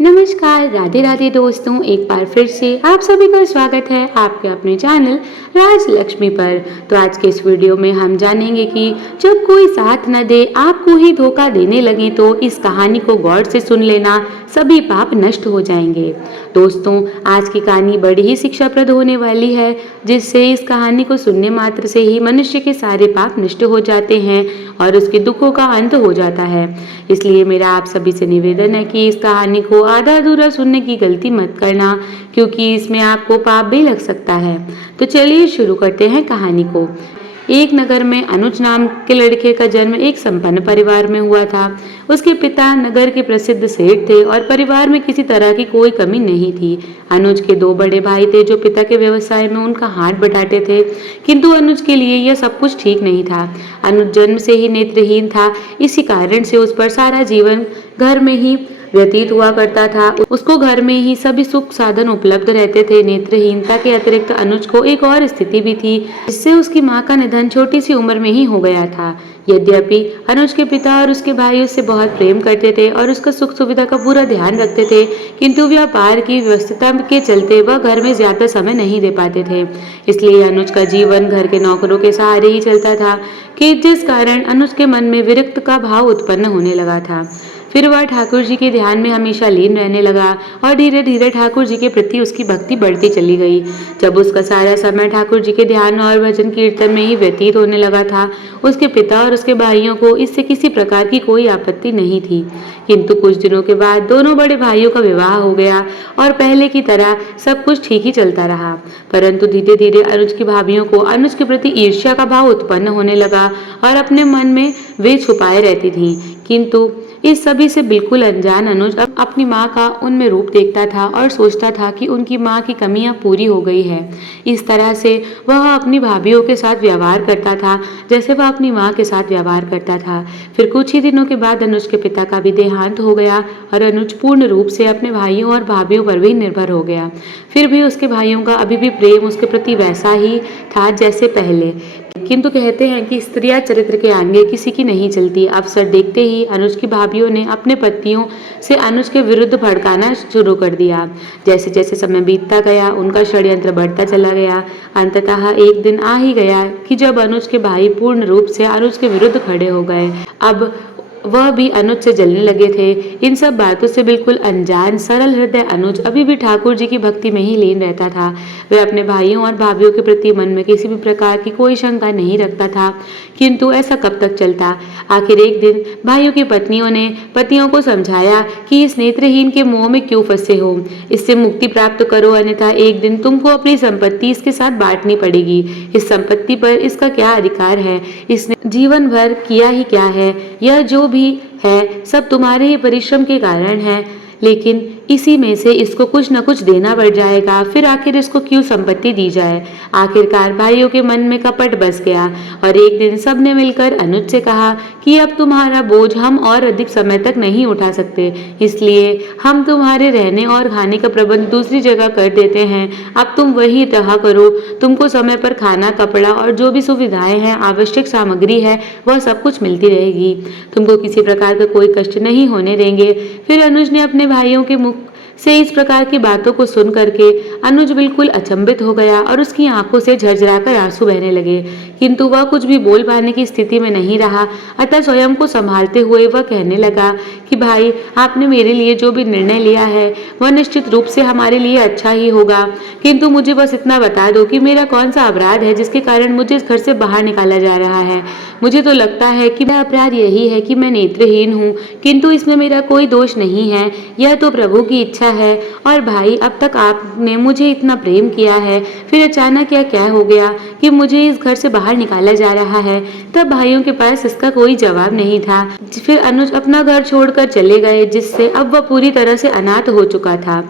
नमस्कार, राधे राधे दोस्तों। एक बार फिर से आप सभी का स्वागत है आपके अपने चैनल राज लक्ष्मी पर। तो आज के इस वीडियो में हम जानेंगे कि जब कोई साथ न दे आपको ही धोखा देने लगे तो इस कहानी को गौर से सुन लेना, सभी पाप नष्ट हो जाएंगे। दोस्तों, आज की कहानी बड़ी ही शिक्षाप्रद होने वाली है, जिससे इस कहानी को सुनने मात्र से ही मनुष्य के सारे पाप नष्ट हो जाते हैं और उसके दुखों का अंत हो जाता है। इसलिए मेरा आप सभी से निवेदन है कि इस कहानी को आधा अधूरा सुनने की गलती मत करना, क्योंकि इसमें आपको पाप भी लग सकता है। तो चलिए शुरू करते हैं कहानी को। एक नगर में अनुज नाम के लड़के का जन्म एक संपन्न परिवार में हुआ था। उसके पिता नगर के प्रसिद्ध सेठ थे और परिवार में किसी तरह की कोई कमी नहीं थी। अनुज के दो बड़े भाई थे जो पिता के व्यवसाय में उनका हाथ बटाते थे, किंतु अनुज के लिए यह सब कुछ ठीक नहीं था। अनुज जन्म से ही नेत्रहीन था, इसी कारण से उस पर सारा जीवन घर में ही व्यतीत हुआ करता था। उसको घर में ही सभी सुख साधन उपलब्ध रहते थे। नेत्रहीनता के अतिरिक्त अनुज को एक और स्थिति भी थी, जिससे उसकी माँ का निधन छोटी सी उम्र में ही हो गया था। यद्यपि अनुज के पिता और उसके भाई उससे बहुत प्रेम करते थे और उसका सुख सुविधा का पूरा ध्यान रखते थे, किंतु व्यापार की व्यस्तता के चलते वह घर में ज्यादा समय नहीं दे पाते थे। इसलिए अनुज का जीवन घर के नौकरों के सहारे ही चलता था, कि जिस कारण अनुज के मन में विरक्त का भाव उत्पन्न होने लगा था। फिर वह ठाकुर जी के ध्यान में हमेशा लीन रहने लगा और धीरे धीरे ठाकुर जी के प्रति उसकी भक्ति बढ़ती चली गई। जब उसका सारा समय ठाकुर जी के ध्यान और भजन कीर्तन में ही व्यतीत होने लगा था, उसके पिता और उसके भाइयों को इससे किसी प्रकार की कोई आपत्ति नहीं थी। किंतु कुछ दिनों के बाद दोनों बड़े भाइयों का विवाह हो गया और पहले की तरह सब कुछ ठीक ही चलता रहा। परंतु धीरे धीरे अनुज की भाभियों को अनुज के प्रति ईर्ष्या का भाव उत्पन्न होने लगा और अपने मन में वे छुपाए रहती थीं। किंतु इस सभी से बिल्कुल अनजान अनुज अपनी माँ का उनमें रूप देखता था और सोचता था कि उनकी माँ की कमियां पूरी हो गई है। इस तरह से वह अपनी भाभियों के साथ व्यवहार करता था जैसे वह अपनी माँ के साथ व्यवहार करता था। फिर कुछ ही दिनों के बाद अनुज के पिता का भी देहांत हो गया और अनुज पूर्ण रूप से अपने भाइयों और भाभियों पर भी निर्भर हो गया। फिर भी उसके भाइयों का अभी भी प्रेम उसके प्रति वैसा ही था जैसे पहले। किंतु कहते हैं कि स्त्रियां चरित्र के आगे किसी की नहीं चलती। अवसर देखते ही अनुज की भाभियों ने अपने पतियों से अनुज के विरुद्ध भड़काना शुरू कर दिया। जैसे जैसे समय बीतता गया उनका षड्यंत्र बढ़ता चला गया। अंततः एक दिन आ ही गया कि जब अनुज के भाई पूर्ण रूप से अनुज के विरुद्ध खड़े हो गए। अब वह भी अनुज से जलने लगे थे। इन सब बातों से बिल्कुल अनजान सरल हृदय अनुज अभी भी ठाकुर जी की भक्ति में ही लीन रहता था। वह अपने भाइयों और भाभियों के प्रति मन में किसी भी प्रकार की कोई शंका नहीं रखता था। किंतु ऐसा कब तक चलता? आखिर एक दिन भाइयों की पत्नियों ने पतियों को समझाया कि इस नेत्रहीन के मोह में क्यों फंसे हो, इससे मुक्ति प्राप्त करो, अन्यथा एक दिन तुमको अपनी संपत्ति इसके साथ बांटनी पड़ेगी। इस संपत्ति पर इसका क्या अधिकार है? इसने जीवन भर किया ही क्या है? यह जो भी है सब तुम्हारे ही परिश्रम के कारण है, लेकिन इसी में से इसको कुछ न कुछ देना पड़ जाएगा। फिर आखिर इसको क्यों संपत्ति दी जाए? आखिरकार भाइयों के मन में कपट बस गया और एक दिन सबने मिलकर अनुज से कहा कि अब तुम्हारा बोझ हम और अधिक समय तक नहीं उठा सकते, इसलिए हम तुम्हारे रहने और खाने का प्रबंध दूसरी जगह कर देते हैं। अब तुम वही रहा करो, तुमको समय पर खाना, कपड़ा और जो भी सुविधाएं हैं, आवश्यक सामग्री है, वह सब कुछ मिलती रहेगी। तुमको किसी प्रकार का कोई कष्ट नहीं होने देंगे। फिर अनुज ने अपने भाइयों के मुख से इस प्रकार की बातों को सुन करके अनुज बिल्कुल अचंभित हो गया और उसकी आंखों से झरझराकर आंसू बहने लगे। किंतु वह कुछ भी बोल पाने की स्थिति में नहीं रहा। अतः स्वयं को संभालते हुए वह कहने लगा कि भाई, आपने मेरे लिए जो भी निर्णय लिया है वह निश्चित रूप से हमारे लिए अच्छा ही होगा, किंतु मुझे बस इतना बता दो कि मेरा कौन सा अपराध है जिसके कारण मुझे इस घर से बाहर निकाला जा रहा है। मुझे तो लगता है कि मेरा अपराध यही है कि मैं नेत्रहीन हूँ, किंतु इसमें मेरा कोई दोष नहीं है। यह तो प्रभु की इच्छा है। और भाई, अब तक आपने मुझे इतना प्रेम किया है, फिर अचानक क्या हो गया कि मुझे इस घर से बाहर निकाला जा रहा है? तब भाइयों के पास इसका कोई जवाब नहीं था। फिर अनुज अपना घर छोड़कर चले गए, जिससे अब वह पूरी तरह से अनाथ हो चुका था।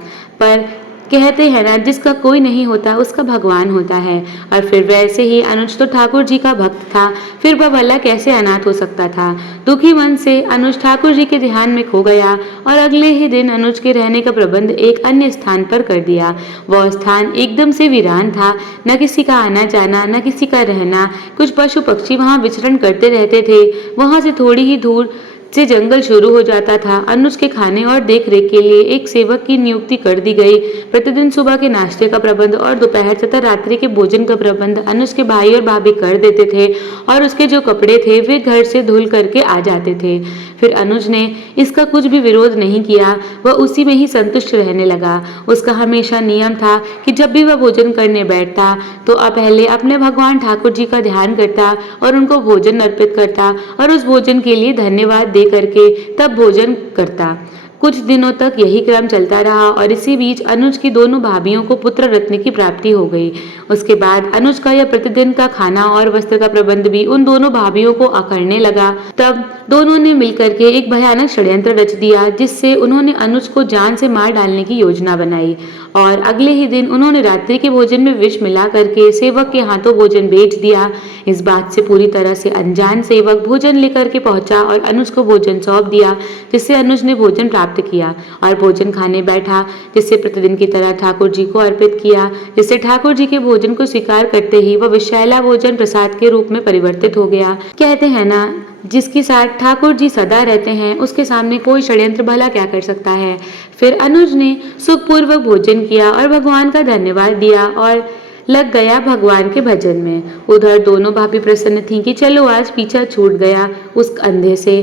पर कहते हैं ना, जिसका कोई नहीं होता उसका भगवान होता है। और फिर वैसे ही अनुज तो ठाकुर जी का भक्त था, फिर वह भला कैसे अनाथ हो सकता था? दुखी मन से अनुज ठाकुर जी के ध्यान में खो गया और अगले ही दिन अनुज के रहने का प्रबंध एक अन्य स्थान पर कर दिया। वह स्थान एकदम से वीरान था, न किसी का आना जाना, न किसी का रहना। कुछ पशु पक्षी वहां विचरण करते रहते थे। वहां से थोड़ी ही दूर से जंगल शुरू हो जाता था। अनुज के खाने और देखरेख के लिए एक सेवक की नियुक्ति कर दी गई। प्रतिदिन सुबह के नाश्ते का प्रबंध और दोपहर तथा रात्रि के भोजन का प्रबंध अनुज के भाई और भाभी कर देते थे और उसके जो कपड़े थे वे घर से धुल करके आ जाते थे। फिर अनुज ने इसका कुछ भी विरोध नहीं किया, वह उसी में ही संतुष्ट रहने लगा। उसका हमेशा नियम था कि जब भी वह भोजन करने बैठता तो पहले अपने भगवान ठाकुर जी का ध्यान करता और उनको भोजन अर्पित करता और उस भोजन के लिए धन्यवाद दे करके तब भोजन करता। कुछ दिनों तक यही क्रम चलता रहा और इसी बीच अनुज की दोनों भाभियों को पुत्र रत्न की प्राप्ति हो गई। उसके बाद अनुज का यह प्रतिदिन का खाना और वस्त्र का प्रबंध भी उन दोनों भाभियों को अकड़ने लगा। तब दोनों ने मिलकर के एक भयानक षड्यंत्र रच दिया, जिससे उन्होंने अनुज को जान से मार डालने की योजना बनाई और अगले ही दिन उन्होंने रात्रि के भोजन में विष मिला करके सेवक के हाथों भोजन बेच दिया। इस बात से पूरी तरह से अनजान सेवक भोजन लेकर के पहुंचा और अनुज को भोजन सौंप दिया, जिससे अनुज ने भोजन प्राप्त किया और भोजन खाने बैठा, जिससे प्रतिदिन की तरह ठाकुर जी को अर्पित किया। जिससे ठाकुर जी के भोजन को स्वीकार करते ही वह विषैला भोजन प्रसाद के रूप में परिवर्तित हो गया। कहते हैं ना, जिसके साथ ठाकुर जी सदा रहते हैं उसके सामने कोई षड्यंत्र भला क्या कर सकता है। फिर अनुज ने सुखपूर्वक भोजन किया और भगवान का धन्यवाद दिया और लग गया भगवान के भजन में। उधर दोनों भाभी प्रसन्न थीं कि चलो आज पीछा छूट गया उस अंधे से।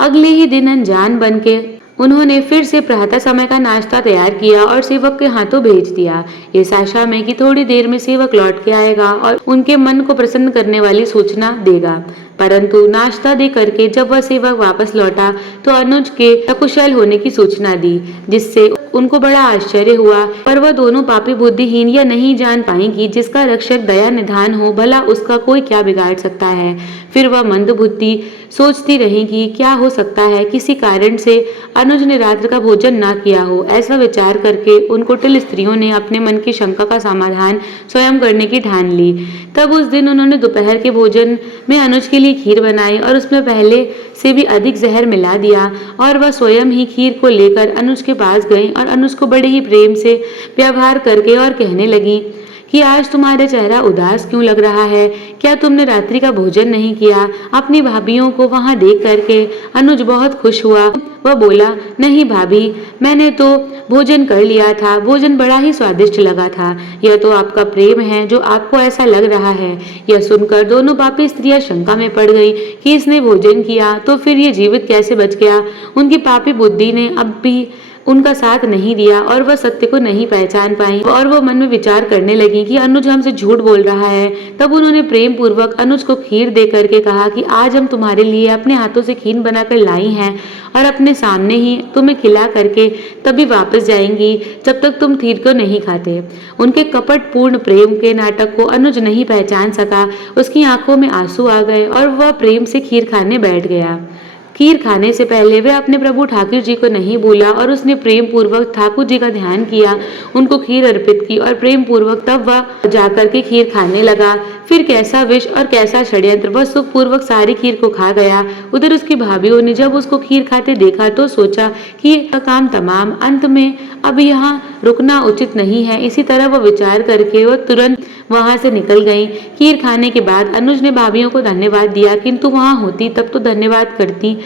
अगले ही दिन अनजान बन के उन्होंने फिर से प्रातः समय का नाश्ता तैयार किया और सेवक के हाथों भेज दिया, इस आशा में कि थोड़ी देर में सेवक लौट के आएगा और उनके मन को प्रसन्न करने वाली सूचना देगा। परंतु नाश्ता दे करके जब वह सेवक वापस लौटा तो अनुज के अकुशल होने की सूचना दी, जिससे उनको बड़ा आश्चर्य हुआ। पर वह दोनों पापी बुद्धिहीन यह नहीं जान पाई कि जिसका रक्षक दया निधान हो भला उसका कोई क्या बिगाड़ सकता है। फिर वह मंद बुद्धि सोचती रही कि क्या हो सकता है किसी कारण से अनुज ने रात्र का भोजन ना किया हो। ऐसा विचार करके उन कुटिल स्त्रियों ने अपने मन की शंका का समाधान स्वयं करने की ठान ली। तब उस दिन उन्होंने दोपहर के भोजन में अनुज के लिए खीर बनाई और उसमें पहले से भी अधिक जहर मिला दिया और वह स्वयं ही खीर को लेकर अनुज के पास गई और अनुज को बड़े ही प्रेम से व्यवहार करके और कहने लगी कि आज तुम्हारा चेहरा उदास क्यों लग रहा है, क्या तुमने रात्रि का भोजन नहीं किया। अपनी भाभियों को वहां देख करके अनुज बहुत खुश हुआ। वह बोला, नहीं भाभी, मैंने तो भोजन कर लिया था, भोजन बड़ा ही स्वादिष्ट लगा था। यह तो आपका प्रेम है जो आपको ऐसा लग रहा है। यह सुनकर दोनों पापी स्त्रियां शंका में पड़ गई कि इसने भोजन किया तो फिर ये जीवित कैसे बच गया। उनकी पापी बुद्धि ने अब भी उनका साथ नहीं दिया और वह सत्य को नहीं पहचान पाई और वह मन में विचार करने लगी कि अनुज हमसे झूठ बोल रहा है। तब उन्होंने प्रेम पूर्वक अनुज को खीर दे करके कहा कि आज हम तुम्हारे लिए अपने हाथों से खीर बनाकर लाई हैं और अपने सामने ही तुम्हें खिला करके तभी वापस जाएंगी जब तक तुम खीर को नहीं खाते। उनके कपट पूर्ण प्रेम के नाटक को अनुज नहीं पहचान सका। उसकी आंखों में आंसू आ गए और वह प्रेम से खीर खाने बैठ गया। खीर खाने से पहले वह अपने प्रभु ठाकुर जी को नहीं भूला और उसने प्रेम पूर्वक ठाकुर जी का ध्यान किया, उनको खीर अर्पित की और प्रेम पूर्वक तब वह जाकर के खीर खाने लगा। फिर कैसा विष और कैसा षड्यंत्र, वह सुख पूर्वक सारी खीर को खा गया। उधर उसकी भाभीओं ने जब उसको खीर खाते देखा तो सोचा कि यह काम तमाम, अंत में अब यहाँ रुकना उचित नहीं है। इसी तरह वह विचार करके वह तुरंत वहां से निकल गई। खीर खाने के बाद अनुज ने भाभियों को धन्यवाद दिया, किंतु वहां होती तब तो धन्यवाद करती,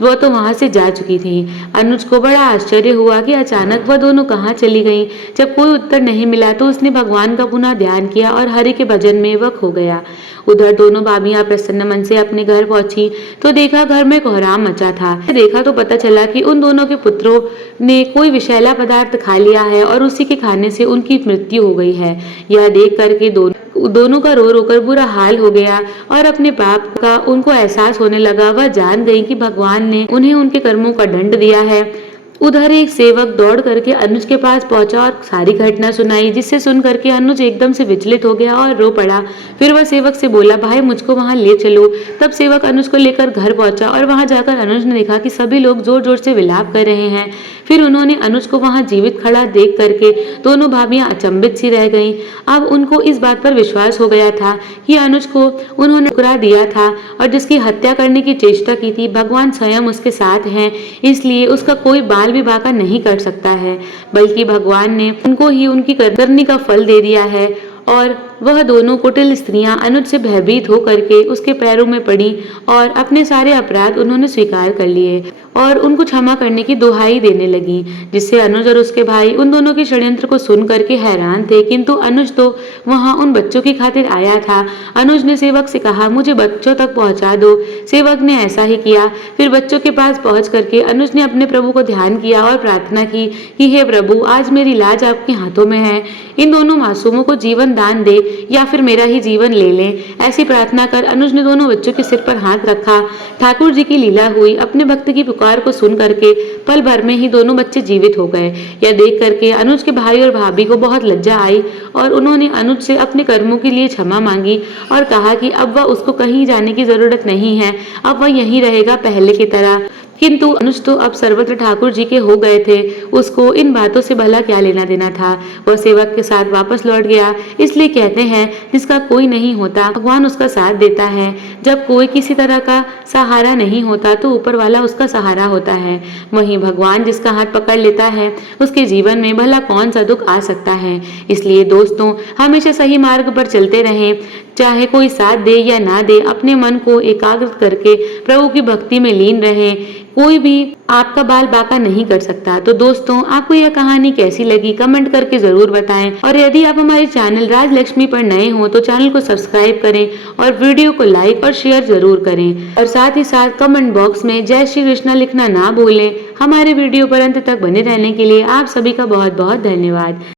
वह तो वहां से जा चुकी थी। अनुज को बड़ा आश्चर्य हुआ कि अचानक वह दोनों कहाँ चली गईं। जब कोई उत्तर नहीं मिला तो उसने भगवान का पुनः ध्यान किया और हरि के भजन में वह खो गया। उधर दोनों भाभियां प्रसन्न मन से अपने घर पहुंची तो देखा घर में कोहराम मचा था। देखा तो पता चला कि उन दोनों के पुत्रों ने कोई विषैला पदार्थ खा लिया है और उसी के खाने से उनकी मृत्यु हो गई है। यह देख करके दोनों का रो रोकर बुरा हाल हो गया और अपने पाप का उनको एहसास होने लगा। वह जान गई कि भगवान ने उन्हें उनके कर्मों का दंड दिया है। उधर एक सेवक दौड़ करके अनुज के पास पहुंचा और सारी घटना सुनाई, जिससे सुन करके अनुज एकदम से विचलित हो गया और रो पड़ा। फिर वह सेवक से बोला, भाई मुझको वहां ले चलो। तब सेवक अनुज को लेकर घर पहुंचा और वहां जाकर अनुज ने देखा कि सभी लोग जोर जोर से विलाप कर रहे हैं। फिर उन्होंने अनुज को वहां जीवित खड़ा देख करके दोनों भाभियां अचंभित सी रह गईं। अब उनको इस बात पर विश्वास हो गया था कि अनुज को उन्होंने ठुकरा दिया था और जिसकी हत्या करने की चेष्टा की थी भगवान स्वयं उसके साथ हैं, इसलिए उसका कोई बाल विवाह का नहीं कर सकता है, बल्कि भगवान ने उनको ही उनकी करनी का फल दे दिया है और वह दोनों कुटिल स्त्रियां अनुज से भयभीत होकर के उसके पैरों में पड़ी और अपने सारे अपराध उन्होंने स्वीकार कर लिए और उनको क्षमा करने की दुहाई देने लगी, जिससे अनुज और उसके भाई उन दोनों के षड्यंत्र को सुन करके हैरान थे। किंतु अनुज तो वहां उन बच्चों की खातिर आया था। अनुज ने सेवक से कहा, मुझे बच्चों तक पहुंचा दो। सेवक ने ऐसा ही किया। फिर बच्चों के पास पहुंच करके अनुज ने अपने प्रभु को ध्यान किया और प्रार्थना की कि हे प्रभु, आज मेरी लाज आपके हाथों में है। इन दोनों मासूमों को जीवन दान दे या फिर मेरा ही जीवन ले लें। ऐसी प्रार्थना कर अनुज ने दोनों बच्चों के सिर पर हाथ रखा। ठाकुर जी की लीला हुई। अपने भक्त की पुकार को सुन करके पल भर में ही दोनों बच्चे जीवित हो गए। यह देख करके अनुज के भाई और भाभी को बहुत लज्जा आई और उन्होंने अनुज से अपने कर्मों के लिए क्षमा मांगी और कहा कि अब वह उसको कहीं जाने की जरूरत नहीं है, अब वह यहीं रहेगा पहले की तरह। किंतु अनुज तो अब सर्वत्र ठाकुर जी के हो गए थे। उसको इन बातों से भला क्या लेना देना था। वह सेवक के साथ वापस लौट गया। इसलिए कहते हैं, जिसका कोई नहीं होता भगवान उसका साथ देता है। जब कोई किसी तरह का सहारा नहीं होता तो ऊपर वाला उसका सहारा होता है। वहीं भगवान जिसका हाथ पकड़ लेता है उसके जीवन में भला कौन सा दुख आ सकता है। इसलिए दोस्तों, हमेशा सही मार्ग पर चलते रहें। चाहे कोई साथ दे या ना दे, अपने मन को एकाग्र करके प्रभु की भक्ति में लीन रहें। कोई भी आपका बाल बांका नहीं कर सकता। तो दोस्तों, आपको यह कहानी कैसी लगी कमेंट करके जरूर बताएं और यदि आप हमारे चैनल राजलक्ष्मी पर नए हो तो चैनल को सब्सक्राइब करें और वीडियो को लाइक और शेयर जरूर करें और साथ ही साथ कमेंट बॉक्स में जय श्री कृष्णा लिखना ना भूलें। हमारे वीडियो पर अंत तक बने रहने के लिए आप सभी का बहुत बहुत धन्यवाद।